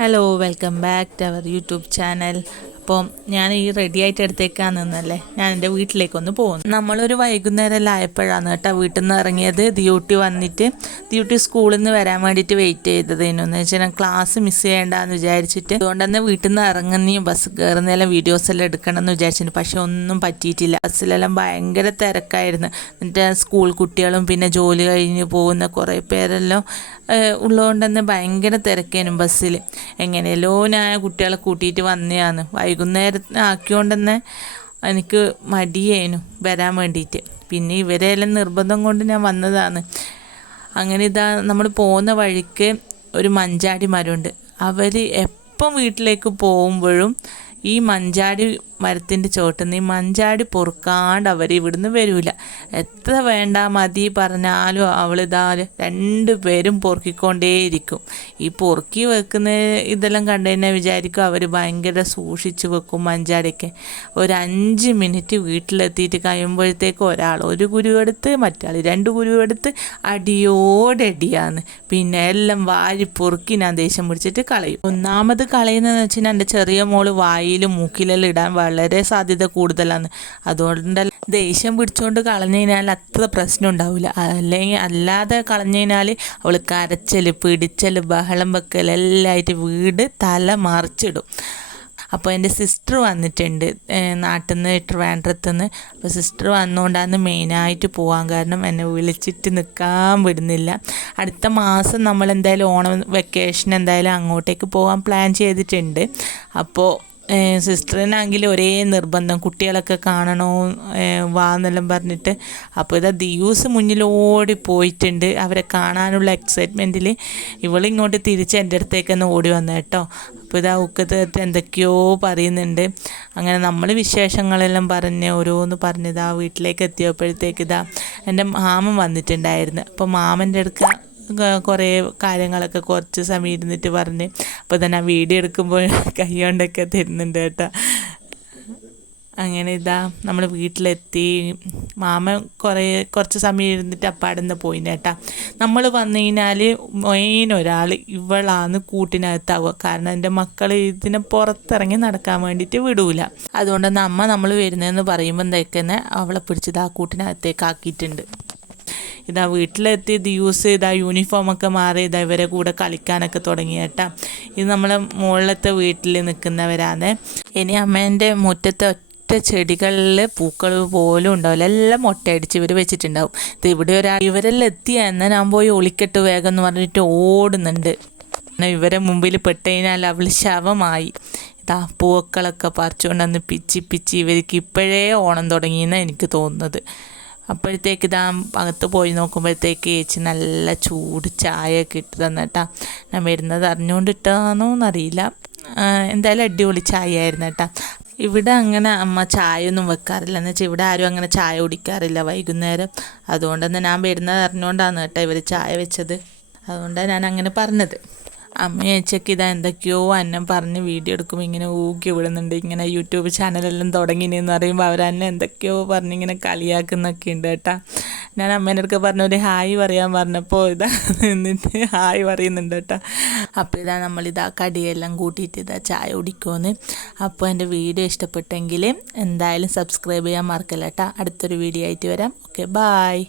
Hello welcome back to our YouTube channel. അപ്പോൾ ഞാൻ ഈ റെഡി ആയിട്ട് എടുത്തേക്കാൻ നിന്നല്ലേ ഞാൻ എൻ്റെ വീട്ടിലേക്കൊന്ന് പോകുന്നു. നമ്മളൊരു വൈകുന്നേരം ആയപ്പോഴാണ് കേട്ടോ വീട്ടിൽ നിന്ന് ഇറങ്ങിയത്. ഡ്യൂട്ടി വന്നിട്ട് ഡ്യൂട്ടി സ്കൂളിൽ നിന്ന് വരാൻ വേണ്ടിയിട്ട് വെയിറ്റ് ചെയ്തതേനു. എന്ന് വെച്ചാൽ ഞാൻ ക്ലാസ് മിസ് ചെയ്യേണ്ടെന്ന് വിചാരിച്ചിട്ട് അതുകൊണ്ട് തന്നെ വീട്ടിൽ നിന്ന് ഇറങ്ങുന്നതും ബസ് കയറുന്നതെല്ലാം വീഡിയോസെല്ലാം എടുക്കണം എന്ന് വിചാരിച്ചിട്ട് പക്ഷെ ഒന്നും പറ്റിയിട്ടില്ല. ബസ്സിലെല്ലാം ഭയങ്കര തിരക്കായിരുന്നു. എന്നിട്ട് സ്കൂൾ കുട്ടികളും പിന്നെ ജോലി കഴിഞ്ഞ് പോകുന്ന കുറേ പേരെല്ലാം ഉള്ളതുകൊണ്ട് തന്നെ ഭയങ്കര തിരക്കേനും ബസ്സിൽ. എങ്ങനെയല്ലോ ഞാൻ കുട്ടികളെ കൂട്ടിയിട്ട് വന്നതാണ്. വൈകുന്നേരം ആക്കിയോണ്ട് തന്നെ എനിക്ക് മടിയേനു വരാൻ വേണ്ടിയിട്ട്. പിന്നെ ഇവരെല്ലാം നിർബന്ധം കൊണ്ട് ഞാൻ വന്നതാണ്. അങ്ങനെ ഇതാ നമ്മൾ പോകുന്ന വഴിക്ക് ഒരു മഞ്ചാടി മരമുണ്ട്. അവർ എപ്പം വീട്ടിലേക്ക് പോകുമ്പോഴും ഈ മഞ്ചാടി മരത്തിൻ്റെ ചോട്ടിൽ നിന്ന് ഈ മഞ്ചാടി പൊറുക്കാണ്ട് അവർ ഇവിടുന്ന് വരില്ല. എത്ര വേണ്ട മതി പറഞ്ഞാലും അവളിതാ രണ്ടുപേരും പൊറുക്കിക്കൊണ്ടേയിരിക്കും. ഈ പൊറുക്കി വെക്കുന്ന ഇതെല്ലാം കണ്ടു കഴിഞ്ഞാൽ വിചാരിക്കും അവർ ഭയങ്കര സൂക്ഷിച്ച് വെക്കും മഞ്ചാടിയൊക്കെ. ഒരു 5 മിനിറ്റ് വീട്ടിലെത്തിയിട്ട് കഴിയുമ്പോഴത്തേക്ക് ഒരാൾ ഒരു കുരുവെടുത്ത് മറ്റാൾ 2 കുരുവെടുത്ത് അടിയോടടിയാണ്. പിന്നെ എല്ലാം വാരി പൊറുക്കി ഞാൻ ദേഷ്യം പിടിച്ചിട്ട് കളയും. ഒന്നാമത് കളയുന്നതെന്ന് വെച്ചാൽ എൻ്റെ ചെറിയ മോള് വായിലും മൂക്കിലെല്ലാം ഇടാൻ വളരെ സാധ്യത കൂടുതലാണ്. അതുകൊണ്ട് ദേഷ്യം പിടിച്ചുകൊണ്ട് കളഞ്ഞു കഴിഞ്ഞാൽ അത്ര പ്രശ്നം ഉണ്ടാവില്ല. അല്ലെങ്കിൽ അല്ലാതെ കളഞ്ഞു കഴിഞ്ഞാൽ അവൾ കരച്ചൽ പിടിച്ചൽ ബഹളം വെക്കൽ എല്ലാമായിട്ട് വീട് തല മറിച്ചിടും. അപ്പോൾ എൻ്റെ സിസ്റ്റർ വന്നിട്ടുണ്ട് നാട്ടിൽ നിന്ന് ട്രിവാൻഡ്രത്ത് നിന്ന്. അപ്പോൾ സിസ്റ്റർ വന്നുകൊണ്ടാണ് മെയിനായിട്ട് പോകാൻ കാരണം. എന്നെ വിളിച്ചിട്ട് നിൽക്കാൻ വിടുന്നില്ല. അടുത്ത മാസം നമ്മൾ എന്തായാലും ഓണം വെക്കേഷൻ എന്തായാലും അങ്ങോട്ടേക്ക് പോകാൻ പ്ലാൻ ചെയ്തിട്ടുണ്ട്. അപ്പോൾ സിസ്റ്ററിനാണെങ്കിൽ ഒരേ നിർബന്ധം കുട്ടികളൊക്കെ കാണണോ വാന്നെല്ലാം പറഞ്ഞിട്ട്. അപ്പോൾ ഇതാ ദിയൂസ് മുന്നിൽ ഓടി പോയിട്ടുണ്ട്. അവരെ കാണാനുള്ള എക്സൈറ്റ്മെൻറ്റിൽ ഇവളിങ്ങോട്ട് തിരിച്ച് എൻ്റെ അടുത്തേക്ക് തന്നെ ഓടി വന്നു കേട്ടോ. അപ്പോൾ ഇതാ ഉക്കത്ത് എന്തൊക്കെയോ പറയുന്നുണ്ട്. അങ്ങനെ നമ്മൾ വിശേഷങ്ങളെല്ലാം പറഞ്ഞ് ഓരോന്ന് പറഞ്ഞിതാ വീട്ടിലേക്ക് എത്തിയപ്പോഴത്തേക്ക് ഇതാ എൻ്റെ മാമൻ വന്നിട്ടുണ്ടായിരുന്നു. അപ്പോൾ മാമൻ്റെ അടുക്ക കുറേ കാര്യങ്ങളൊക്കെ കുറച്ച് സമയം ഇരുന്നിട്ട് പറഞ്ഞ് അപ്പോൾ തന്നെ വീഡിയോ എടുക്കുമ്പോൾ കൈ കൊണ്ടൊക്കെ തരുന്നുണ്ട് കേട്ടോ. അങ്ങനെ ഇതാ നമ്മൾ വീട്ടിലെത്തി. മാമൻ കുറച്ച് സമയം ഇരുന്നിട്ട് അപ്പാടുന്ന് പോയിന് കേട്ടാ. നമ്മൾ വന്നു കഴിഞ്ഞാൽ മെയിൻ ഒരാൾ ഇവളാണ് കൂട്ടിനകത്താവുക. കാരണം എൻ്റെ മക്കൾ ഇതിനെ പുറത്തിറങ്ങി നടക്കാൻ വേണ്ടിയിട്ട് വിടൂല. അതുകൊണ്ട് തന്നെ അമ്മ നമ്മൾ വരുന്നതെന്ന് പറയുമ്പോൾ എന്തൊക്കെ അവളെ പിടിച്ചത് ആ കൂട്ടിനകത്തേക്ക് ആക്കിയിട്ടുണ്ട്. ഇതാ വീട്ടിലെത്തി ദിയൂസ് ഇതാ യൂണിഫോമൊക്കെ മാറി ഇതാ ഇവരെ കൂടെ കളിക്കാനൊക്കെ തുടങ്ങി കേട്ടാ. ഇത് നമ്മളെ മുകളിലത്തെ വീട്ടിൽ നിൽക്കുന്നവരാണ്. ഇനി അമ്മേൻ്റെ മുറ്റത്തെ ഒറ്റ ചെടികളിൽ പൂക്കൾ പോലും ഉണ്ടാവില്ല. എല്ലാം മുട്ടയടിച്ച് ഇവർ വെച്ചിട്ടുണ്ടാവും. ഇത് ഇവിടെ ഇവരെല്ലാം എത്തിയ എന്നാൽ ഞാൻ പോയി ഒളിക്കെട്ട് വേഗം എന്ന് പറഞ്ഞിട്ട് ഓടുന്നുണ്ട്. ഇവരെ മുമ്പിൽ പെട്ട് കഴിഞ്ഞാൽ അവൾ ശവമായി. ഇതാ പൂക്കളൊക്കെ പറിച്ചുകൊണ്ടന്ന് പിച്ചി ഇവർക്ക് ഇപ്പോഴേ ഓണം തുടങ്ങിയെന്നാണ് എനിക്ക് തോന്നുന്നത്. അപ്പോഴത്തേക്ക് ഇതാ അകത്ത് പോയി നോക്കുമ്പോഴത്തേക്ക് ചേച്ചി നല്ല ചൂട് ചായ ഒക്കെ ഇട്ട് തന്നിട്ടാ. ഞാൻ വരുന്നത് അറിഞ്ഞുകൊണ്ടിട്ടാണോ എന്നറിയില്ല. എന്തായാലും അടിപൊളി ചായ ആയിരുന്നു കേട്ടാ. ഇവിടെ അങ്ങനെ അമ്മ ചായ ഒന്നും വെക്കാറില്ല. എന്ന് വെച്ചാൽ ഇവിടെ ആരും അങ്ങനെ ചായ കുടിക്കാറില്ല വൈകുന്നേരം. അതുകൊണ്ട് തന്നെ ഞാൻ വരുന്നത് അറിഞ്ഞുകൊണ്ടാണ് കേട്ടോ ഇവർ ചായ വെച്ചത്. അതുകൊണ്ടാണ് ഞാൻ അങ്ങനെ പറഞ്ഞത്. അമ്മ ചേച്ചിക്ക് ഇതാ എന്തൊക്കെയോ അന്നം പറഞ്ഞ് വീഡിയോ എടുക്കുമ്പോൾ ഇങ്ങനെ ഊക്കി വിടുന്നുണ്ട്. ഇങ്ങനെ യൂട്യൂബ് ചാനലെല്ലാം തുടങ്ങിയെന്ന് പറയുമ്പോൾ അവരെന്നെ എന്തൊക്കെയോ പറഞ്ഞിങ്ങനെ കളിയാക്കുന്നൊക്കെ ഉണ്ട് കേട്ടാ. ഞാൻ അമ്മേൻ്റെ അടുക്ക പറഞ്ഞൊരു ഹായ് പറയാൻ പറഞ്ഞപ്പോൾ ഇതാ എന്നിട്ട് ഹായ് പറയുന്നുണ്ട് കേട്ടോ. അപ്പോൾ ഇതാ നമ്മളിതാ കടിയെല്ലാം കൂട്ടിയിട്ട് ഇതാ ചായ കുടിക്കുമെന്ന്. അപ്പോൾ എൻ്റെ വീഡിയോ ഇഷ്ടപ്പെട്ടെങ്കിൽ എന്തായാലും സബ്സ്ക്രൈബ് ചെയ്യാൻ മറക്കല്ല കേട്ടോ. അടുത്തൊരു വീഡിയോ ആയിട്ട് വരാം. Okay, bye.